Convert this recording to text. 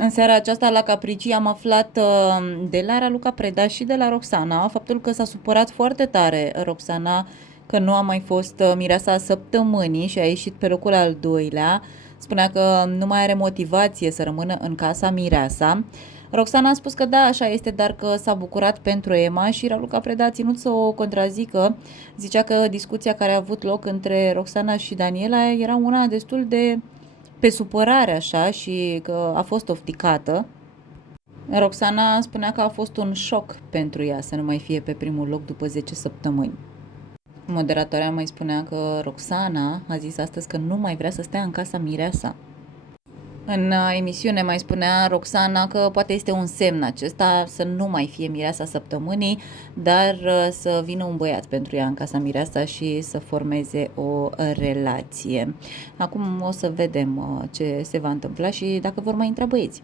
În seara aceasta la Capricii am aflat de la Raluca Preda și de la Roxana faptul că s-a supărat foarte tare Roxana că nu a mai fost mireasa săptămânii și a ieșit pe locul al doilea. Spunea că nu mai are motivație să rămână în casa mireasa. Roxana a spus că da, așa este, dar că s-a bucurat pentru Emma și Raluca Preda a ținut să o contrazică. Zicea că discuția care a avut loc între Roxana și Daniela era una destul de pe supărare așa și că a fost ofticată. Roxana spunea că a fost un șoc pentru ea să nu mai fie pe primul loc după 10 săptămâni. Moderatoarea mai spunea că Roxana a zis astăzi că nu mai vrea să stea în casa mireasa. În emisiune mai spunea Roxana că poate este un semn acesta să nu mai fie mireasa săptămânii, dar să vină un băiat pentru ea în casa mireasa și să formeze o relație. Acum o să vedem ce se va întâmpla și dacă vor mai intra băieți.